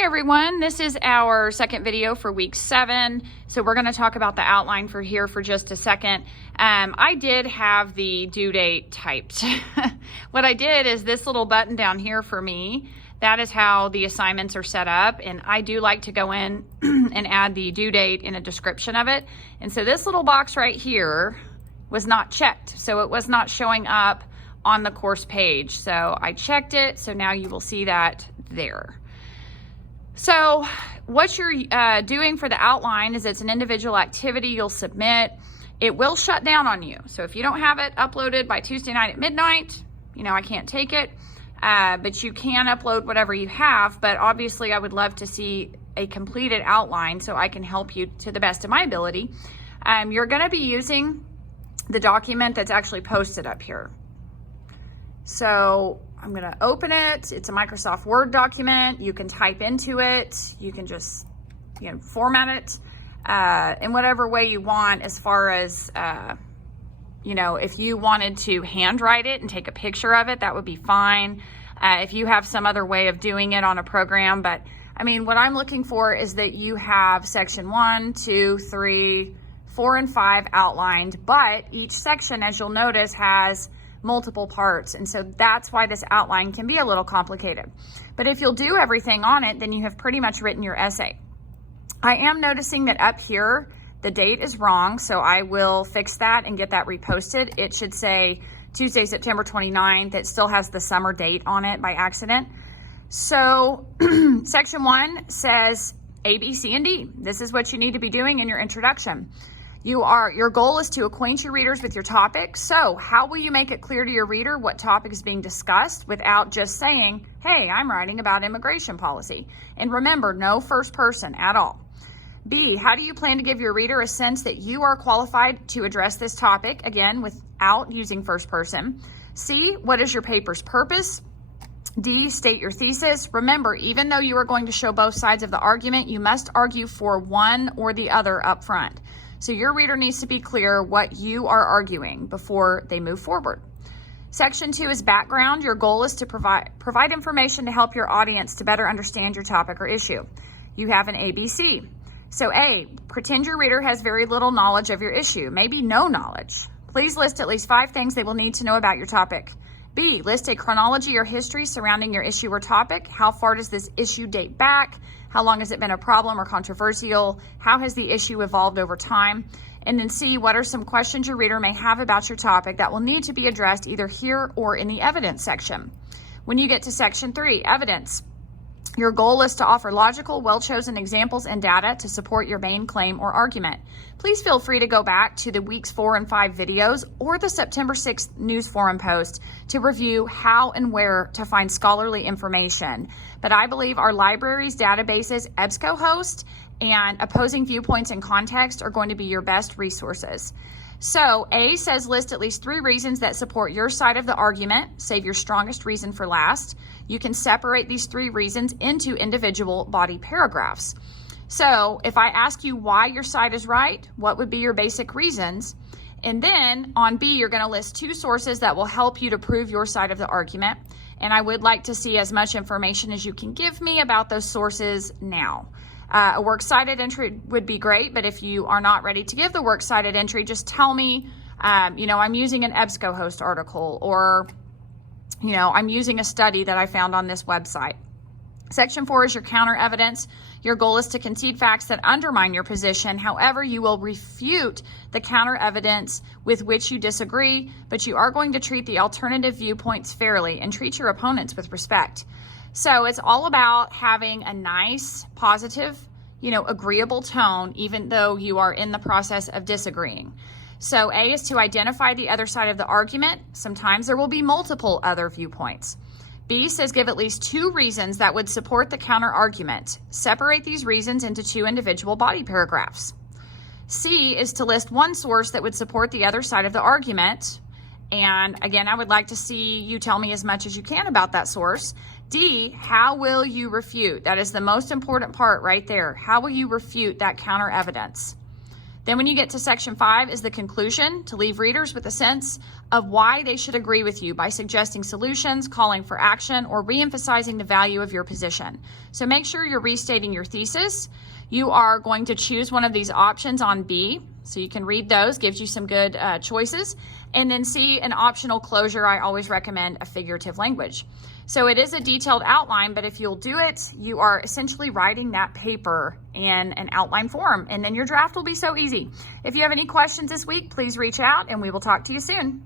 Hey everyone, this is our second video for week 7. So we're going to talk about the outline for here for just a second. I did have the due date typed. What I did is this little button down here for me, that is how the assignments are set up. And I do like to go in and add the due date in a description of it. And so this little box right here was not checked. So it was not showing up on the course page. So I checked it. So now you will see that there. So what you're doing for the outline is it's an individual activity you'll submit. It will shut down on you. So if you don't have it uploaded by Tuesday night at midnight, you know, I can't take it, but you can upload whatever you have. But obviously I would love to see a completed outline so I can help you to the best of my ability. You're going to be using the document that's actually posted up here. So I'm going to open it. It's a Microsoft Word document. You can type into it. You can just, format it in whatever way you want as far as, if you wanted to handwrite it and take a picture of it, that would be fine. If you have some other way of doing it on a program. But I mean, what I'm looking for is that you have section 1, 2, 3, 4, and 5 outlined, but each section, as you'll notice, has multiple parts, and so that's why this outline can be a little complicated. But if you'll do everything on it, then you have pretty much written your essay. I am noticing that up here the date is wrong, so I will fix that and get that reposted. It should say Tuesday, September 29th. It still has the summer date on it by accident. So section 1 says A, B, C, and D. This is what you need to be doing in your introduction. Your goal is to acquaint your readers with your topic. So how will you make it clear to your reader what topic is being discussed without just saying, hey, I'm writing about immigration policy? And remember, no first person at all. B, how do you plan to give your reader a sense that you are qualified to address this topic, again, without using first person? C, what is your paper's purpose? D, state your thesis. Remember, even though you are going to show both sides of the argument, you must argue for one or the other up front. So your reader needs to be clear what you are arguing before they move forward. Section 2 is background. Your goal is to provide information to help your audience to better understand your topic or issue. You have an ABC. So A, pretend your reader has very little knowledge of your issue, maybe no knowledge. Please list at least 5 things they will need to know about your topic. B, list a chronology or history surrounding your issue or topic. How far does this issue date back? How long has it been a problem or controversial? How has the issue evolved over time? And then C, what are some questions your reader may have about your topic that will need to be addressed either here or in the evidence section? When you get to section 3, evidence, your goal is to offer logical, well-chosen examples and data to support your main claim or argument. Please feel free to go back to the weeks 4 and 5 videos or the September 6th news forum post to review how and where to find scholarly information. But I believe our library's databases, EBSCOhost, and Opposing Viewpoints and Context are going to be your best resources. So A says list at least 3 reasons that support your side of the argument. Save your strongest reason for last. You can separate these 3 reasons into individual body paragraphs. So if I ask you why your side is right, what would be your basic reasons? And then on B, you're going to list 2 sources that will help you to prove your side of the argument. And I would like to see as much information as you can give me about those sources now. A works cited entry would be great, but if you are not ready to give the works cited entry, just tell me, I'm using an EBSCOhost article, or, I'm using a study that I found on this website. Section 4 is your counter evidence. Your goal is to concede facts that undermine your position. However, you will refute the counter evidence with which you disagree, but you are going to treat the alternative viewpoints fairly and treat your opponents with respect. So it's all about having a nice, positive, agreeable tone, even though you are in the process of disagreeing. So A is to identify the other side of the argument. Sometimes there will be multiple other viewpoints. B says give at least 2 reasons that would support the counter argument. Separate these reasons into 2 individual body paragraphs. C is to list 1 source that would support the other side of the argument. And again, I would like to see you tell me as much as you can about that source. D, how will you refute? That is the most important part right there. How will you refute that counter evidence? Then when you get to section 5 is the conclusion, to leave readers with a sense of why they should agree with you by suggesting solutions, calling for action, or reemphasizing the value of your position. So make sure you're restating your thesis. You are going to choose one of these options on B, so you can read those, gives you some good choices. And then C, an optional closure. I always recommend a figurative language. So it is a detailed outline, but if you'll do it, you are essentially writing that paper in an outline form, and then your draft will be so easy. If you have any questions this week, please reach out and we will talk to you soon.